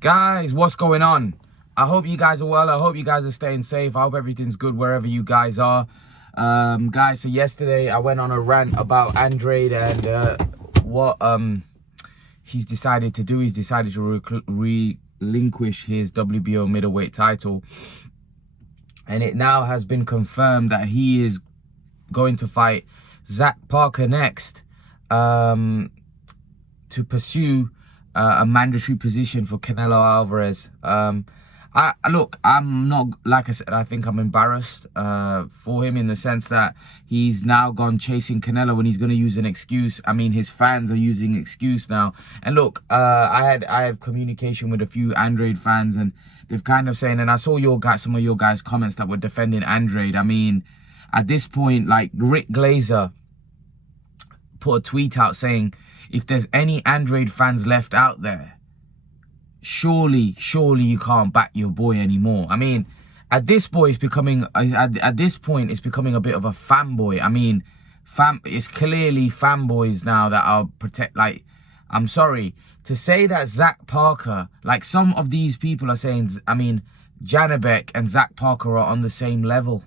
Guys, what's going on? I hope you guys are well. I hope you guys are staying safe. I hope everything's good wherever you guys are. Guys, so yesterday I went on a rant about Andrade and what he's decided to do. He's decided to relinquish his WBO middleweight title. And it now has been confirmed that he is going to fight Zach Parker next to pursue a mandatory position for Canelo Alvarez. Look, I'm not, like I said, I think I'm embarrassed for him in the sense that he's now gone chasing Canelo and he's going to use an excuse. I mean, his fans are using excuse now. And look, I have communication with a few Andrade fans, and they've kind of saying, and I saw some of your guys' comments that were defending Andrade. I mean, at this point, like Rick Glazer put a tweet out saying, if there's any Andrade fans left out there, surely you can't back your boy anymore. I mean, at this point, it's becoming a bit of a fanboy. I mean, it's clearly fanboys now that are like, I'm sorry to say that Zach Parker, like some of these people are saying, I mean, Janibek and Zach Parker are on the same level.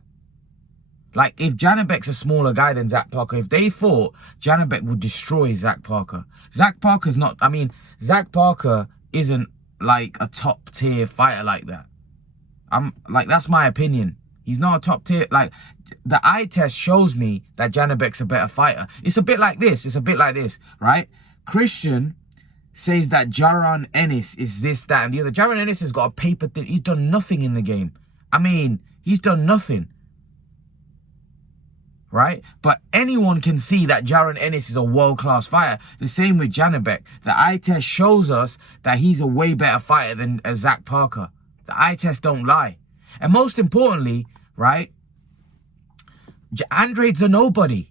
Like, if Janibek's a smaller guy than Zach Parker, if they fought, Janibek would destroy Zach Parker. Zach Parker's not, I mean, Zach Parker isn't like a top tier fighter like that. That's my opinion. He's not a top tier, like, the eye test shows me that Janibek's a better fighter. It's a bit like this, right? Christian says that Jaron Ennis is this, that, and the other. Jaron Ennis has got a paper thing. He's done nothing in the game. I mean, he's done nothing. Right? But anyone can see that Jaron Ennis is a world-class fighter. The same with Janibek. The eye test shows us that he's a way better fighter than Zach Parker. The eye test don't lie. And most importantly, right, Andrade's a nobody.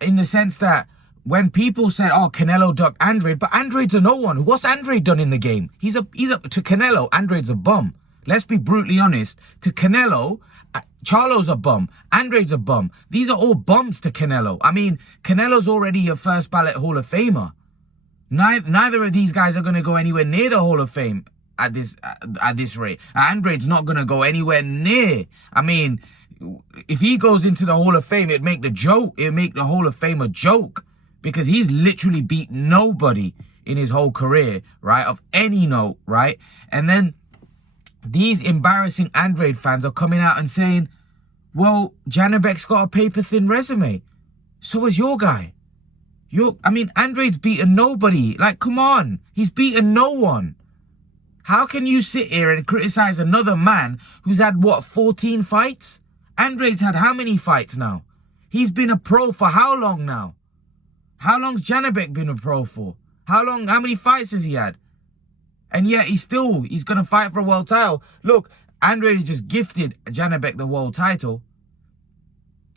In the sense that when people said, oh, Canelo ducked Andrade, but Andrade's a no one. What's Andrade done in the game? He's to Canelo, Andrade's a bum. Let's be brutally honest. To Canelo, Charlo's a bum. Andrade's a bum. These are all bums to Canelo. I mean, Canelo's already a first ballot Hall of Famer. Neither of these guys are going to go anywhere near the Hall of Fame at this rate. Andrade's not going to go anywhere near. I mean, if he goes into the Hall of Fame, it'd make the Hall of Fame a joke, because he's literally beat nobody in his whole career, right? Of any note, right? And then these embarrassing Andrade fans are coming out and saying, well, Janibek's got a paper-thin resume. So has your guy. I mean, Andrade's beaten nobody. Like, come on. He's beaten no one. How can you sit here and criticize another man who's had, what, 14 fights? Andrade's had how many fights now? He's been a pro for how long now? How long's Janibek been a pro for? How many fights has he had? And yet he's going to fight for a world title. Look, Andrade just gifted Janibek the world title.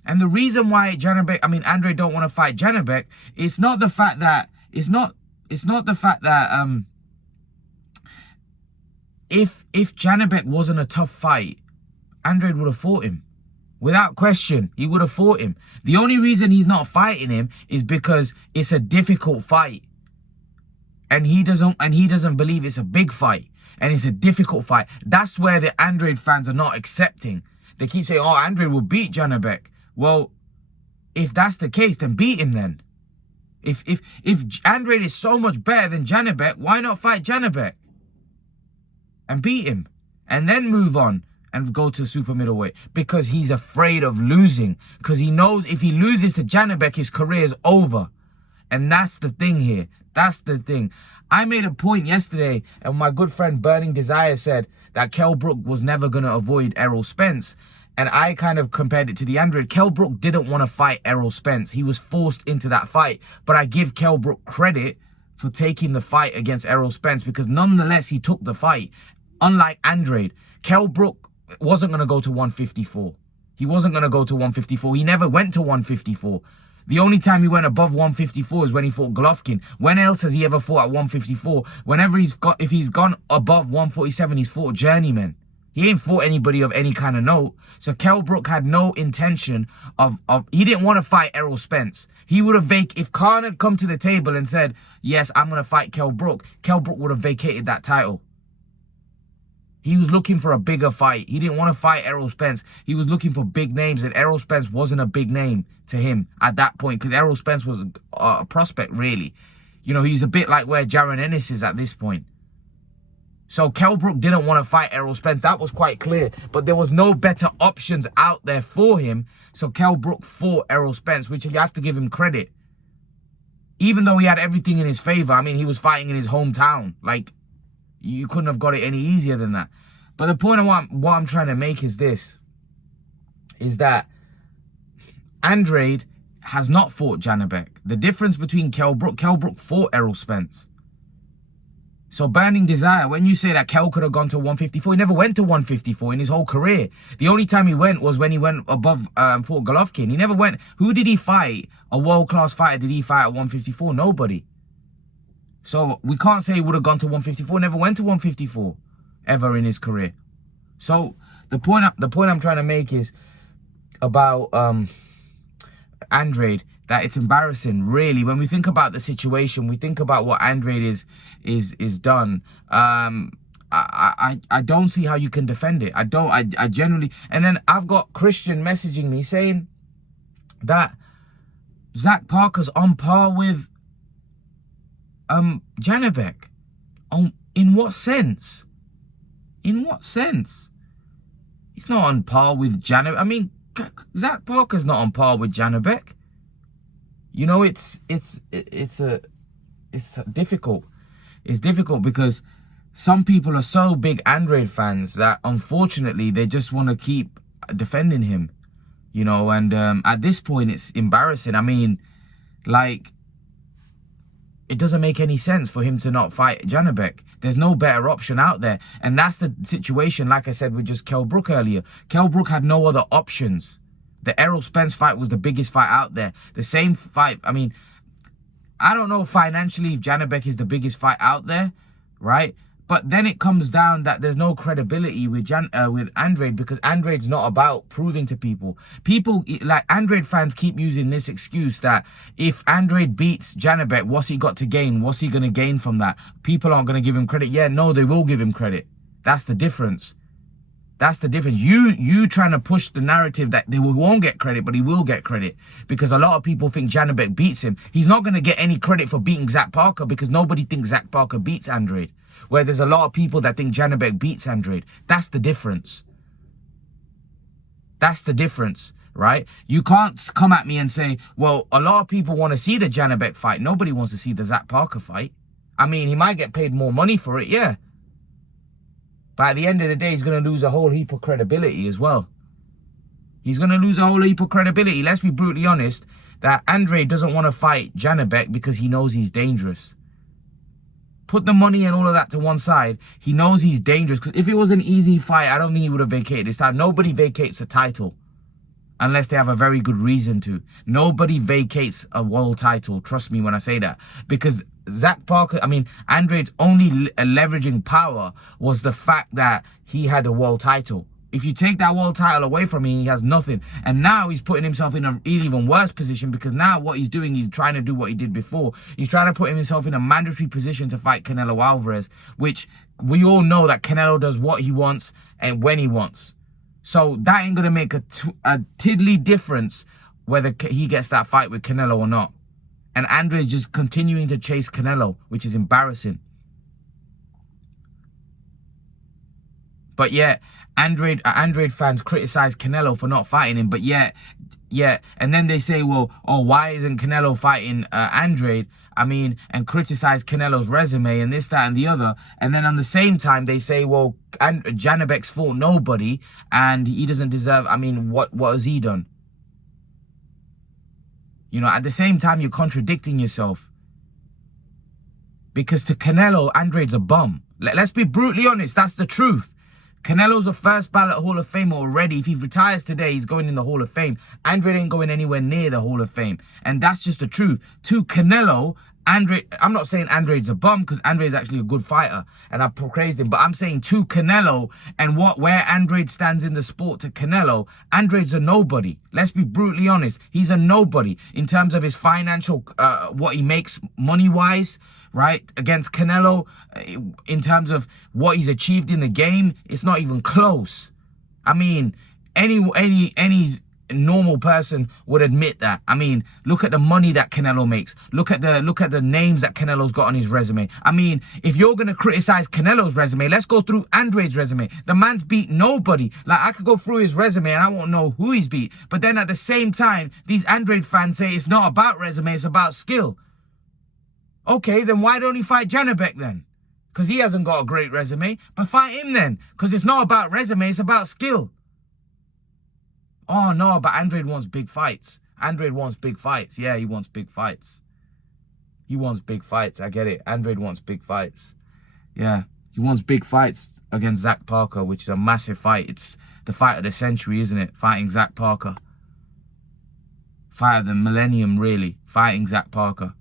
And the reason why Andrade don't want to fight Janibek, it's not the fact that if Janibek wasn't a tough fight, Andrade would have fought him. Without question, he would have fought him. The only reason he's not fighting him is because it's a difficult fight. And he doesn't believe it's a big fight. And it's a difficult fight. That's where the Andrade fans are not accepting. They keep saying, oh, Andrade will beat Janibek. Well, if that's the case, then beat him then. If Andrade is so much better than Janibek, why not fight Janibek? And beat him. And then move on and go to super middleweight. Because he's afraid of losing. Because he knows if he loses to Janibek, his career is over. And that's the thing here. That's the thing. I made a point yesterday, and my good friend Burning Desire said that Kell Brook was never going to avoid Errol Spence. And I kind of compared it to the Andrade. Kell Brook didn't want to fight Errol Spence. He was forced into that fight. But I give Kell Brook credit for taking the fight against Errol Spence, because nonetheless, he took the fight. Unlike Andrade, Kell Brook wasn't going to go to 154. He wasn't going to go to 154. He never went to 154. The only time he went above 154 is when he fought Golovkin. When else has he ever fought at 154? If he's gone above 147, he's fought journeyman. He ain't fought anybody of any kind of note. So Kell Brook had no intention he didn't want to fight Errol Spence. He would have if Khan had come to the table and said, yes, I'm going to fight Kell Brook would have vacated that title. He was looking for a bigger fight. He didn't want to fight Errol Spence. He was looking for big names, and Errol Spence wasn't a big name to him at that point because Errol Spence was a prospect, really. You know, he's a bit like where Jaron Ennis is at this point. So Kell Brook didn't want to fight Errol Spence. That was quite clear. But there was no better options out there for him. So Kell Brook fought Errol Spence, which you have to give him credit. Even though he had everything in his favor. I mean, he was fighting in his hometown. Like, you couldn't have got it any easier than that. But the point of what I'm trying to make is this. Is that Andrade has not fought Janibek. The difference between Kell Brook fought Errol Spence. So Burning Desire, when you say that Kell could have gone to 154, he never went to 154 in his whole career. The only time he went was when he went above fought Golovkin. He never went. Who did he fight? A world-class fighter did he fight at 154? Nobody. So we can't say he would have gone to 154. Never went to 154 ever in his career. So the point I'm trying to make is about Andrade, that it's embarrassing, really. When we think about the situation, we think about what Andrade is done. I don't see how you can defend it. I generally. And then I've got Christian messaging me saying that Zach Parker's on par with Janibek. In what sense? In what sense? He's not on par with Janibek. I mean, Zach Parker's not on par with Janibek. You know, it's difficult. It's difficult because some people are so big Andrade fans that unfortunately they just want to keep defending him. You know, and at this point it's embarrassing. I mean, like, it doesn't make any sense for him to not fight Janibek. There's no better option out there. And that's the situation, like I said, with just Kell Brook earlier. Kell Brook had no other options. The Errol Spence fight was the biggest fight out there. The same fight, I mean, I don't know financially if Janibek is the biggest fight out there, right? But then it comes down that there's no credibility with Andrade because Andrade's not about proving to people. People, like Andrade fans, keep using this excuse that if Andrade beats Janibek, what's he got to gain? What's he going to gain from that? People aren't going to give him credit. Yeah, no, they will give him credit. That's the difference. That's the difference. You trying to push the narrative that they won't get credit, but he will get credit. Because a lot of people think Janibek beats him. He's not going to get any credit for beating Zach Parker because nobody thinks Zach Parker beats Andrade. Where there's a lot of people that think Janibek beats Andrade. That's the difference. That's the difference, right? You can't come at me and say, well, a lot of people want to see the Janibek fight. Nobody wants to see the Zach Parker fight. I mean, he might get paid more money for it, yeah. But at the end of the day, he's going to lose a whole heap of credibility as well. He's going to lose a whole heap of credibility. Let's be brutally honest, that Andrade doesn't want to fight Janibek because he knows he's dangerous. Put the money and all of that to one side. He knows he's dangerous. Because if it was an easy fight, I don't think he would have vacated this time. Nobody vacates a title unless they have a very good reason to. Nobody vacates a world title. Trust me when I say that. Because Zach Parker, I mean, Andrade's only leveraging power was the fact that he had a world title. If you take that world title away from him, he has nothing. And now he's putting himself in an even worse position because now what he's doing, he's trying to do what he did before. He's trying to put himself in a mandatory position to fight Canelo Alvarez, which we all know that Canelo does what he wants and when he wants. So that ain't going to make a tiddly difference whether he gets that fight with Canelo or not. And Andrade's just continuing to chase Canelo, which is embarrassing. But yet, Andrade fans criticize Canelo for not fighting him. But yet, and then they say, well, oh, why isn't Canelo fighting Andrade? I mean, and criticize Canelo's resume and this, that, and the other. And then on the same time, they say, well, Janibek's fought nobody and he doesn't deserve. I mean, what has he done? You know, at the same time, you're contradicting yourself. Because to Canelo, Andrade's a bum. Let's be brutally honest. That's the truth. Canelo's a first ballot Hall of Famer already. If he retires today, he's going in the Hall of Fame. Andrade ain't going anywhere near the Hall of Fame. And that's just the truth. To Canelo, Andrade, I'm not saying Andrade's a bum, because Andrade's actually a good fighter and I praised him, but I'm saying to Canelo and where Andrade stands in the sport to Canelo, Andrade's a nobody. Let's be brutally honest. He's a nobody in terms of his financial, what he makes money-wise, right? Against Canelo, in terms of what he's achieved in the game, it's not even close. I mean, any normal person would admit that. I mean, look at the money that Canelo makes. Look at the names that Canelo's got on his resume. I mean, if you're gonna criticize Canelo's resume, let's go through Andrade's resume. The man's beat nobody. Like, I could go through his resume and I won't know who he's beat. But then at the same time, these Andrade fans say it's not about resume, it's about skill. Okay, then why don't he fight Janibek then? Because he hasn't got a great resume. But fight him then, because it's not about resume, it's about skill. Oh, no, but Andrade wants big fights. Andrade wants big fights. Yeah, he wants big fights. He wants big fights. I get it. Andrade wants big fights. Yeah, he wants big fights against Zach Parker, which is a massive fight. It's the fight of the century, isn't it? Fighting Zach Parker. Fight of the millennium, really. Fighting Zach Parker.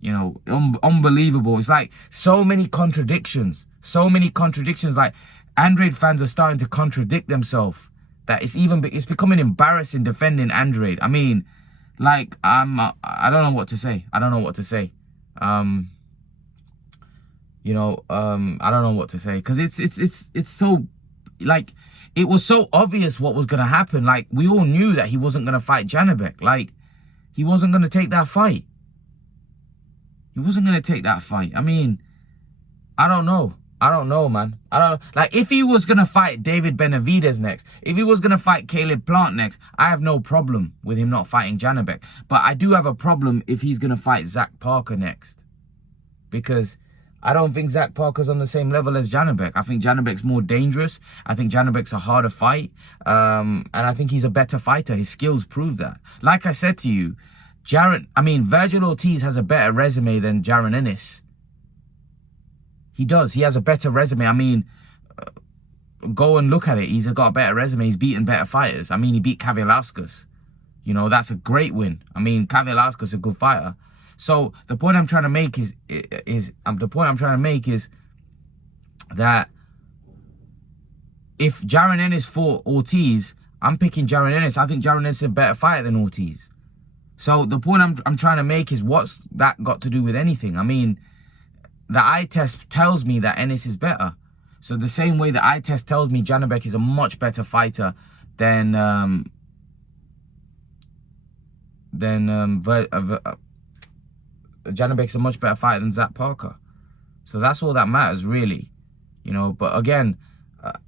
You know, unbelievable. It's like so many contradictions. So many contradictions. Like, Andrade fans are starting to contradict themselves. That it's becoming embarrassing defending Andrade. I mean, like, I don't know what to say. I don't know what to say. You know, I don't know what to say, because it's so, like, it was so obvious what was gonna happen. Like, we all knew that he wasn't gonna fight Janibek. Like, he wasn't gonna take that fight. He wasn't gonna take that fight. I mean, I don't know. I don't know, man. Like, if he was going to fight David Benavidez next, if he was going to fight Caleb Plant next, I have no problem with him not fighting Janibek. But I do have a problem if he's going to fight Zach Parker next. Because I don't think Zach Parker's on the same level as Janibek. I think Janibek's more dangerous. I think Janibek's a harder fight. And I think he's a better fighter. His skills prove that. Like I said to you, Virgil Ortiz has a better resume than Jaron Ennis. He does. He has a better resume. I mean, go and look at it. He's got a better resume. He's beaten better fighters. I mean, he beat Kavaliauskas. You know, that's a great win. I mean, Kavaliauskas is a good fighter. So the point I'm trying to make is that if Jaron Ennis fought Ortiz, I'm picking Jaron Ennis. I think Jaron Ennis is a better fighter than Ortiz. So the point I'm trying to make is, what's that got to do with anything? I mean, the eye test tells me that Ennis is better. So the same way the eye test tells me Janibek is a much better fighter than Janibek's a much better fighter than Zach Parker. So that's all that matters, really. You know, but again,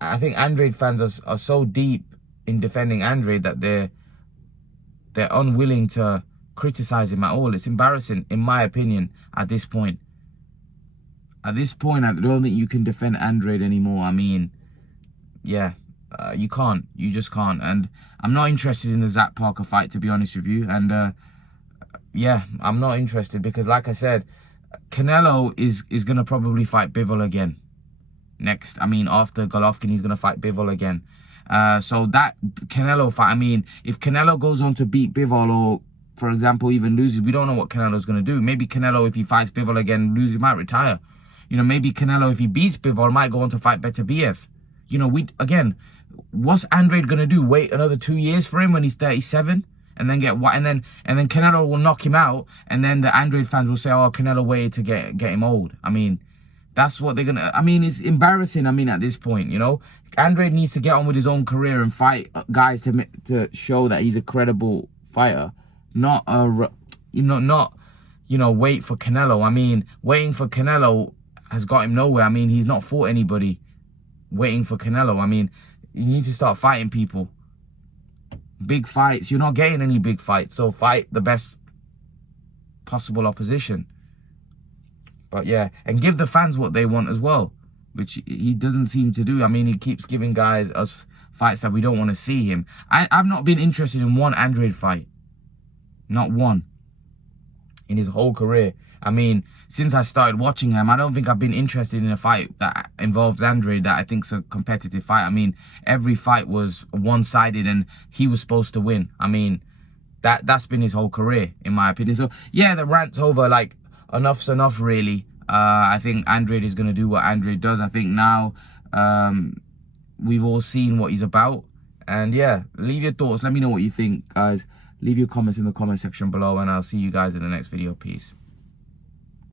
I think Andrade fans are so deep in defending Andrade that they're unwilling to criticize him at all. It's embarrassing, in my opinion, at this point. At this point, I don't think you can defend Andrade anymore. I mean, yeah, you can't. You just can't. And I'm not interested in the Zach Parker fight, to be honest with you. And yeah, I'm not interested because, like I said, Canelo is going to probably fight Bivol again next. I mean, after Golovkin, he's going to fight Bivol again. So that Canelo fight, I mean, if Canelo goes on to beat Bivol, or, for example, even loses, we don't know what Canelo's going to do. Maybe Canelo, if he fights Bivol again, loses, he might retire. You know, maybe Canelo, if he beats Bivol, might go on to fight Beterbiev. You know, again, what's Andrade going to do? Wait another 2 years for him when he's 37? And then and then Canelo will knock him out, and then the Andrade fans will say, oh, Canelo waited to get him old. I mean, that's what they're going to... I mean, it's embarrassing, I mean, at this point, you know? Andrade needs to get on with his own career and fight guys to show that he's a credible fighter. Not wait for Canelo. I mean, waiting for Canelo has got him nowhere. I mean, he's not fought anybody waiting for Canelo. I mean, you need to start fighting people. Big fights. You're not getting any big fights, so fight the best possible opposition. But yeah, and give the fans what they want as well, which he doesn't seem to do. I mean, he keeps giving us fights that we don't want to see him. I've not been interested in one Andrade fight. Not one. In his whole career. I mean, since I started watching him, I don't think I've been interested in a fight that involves Andrade that I think's a competitive fight. I mean, every fight was one-sided and he was supposed to win. I mean, that's been his whole career, in my opinion. So yeah, the rant's over. Like, enough's enough, really. I think Andrade is going to do what Andrade does. I think now we've all seen what he's about. And yeah, leave your thoughts. Let me know what you think, guys. Leave your comments in the comment section below, and I'll see you guys in the next video. Peace.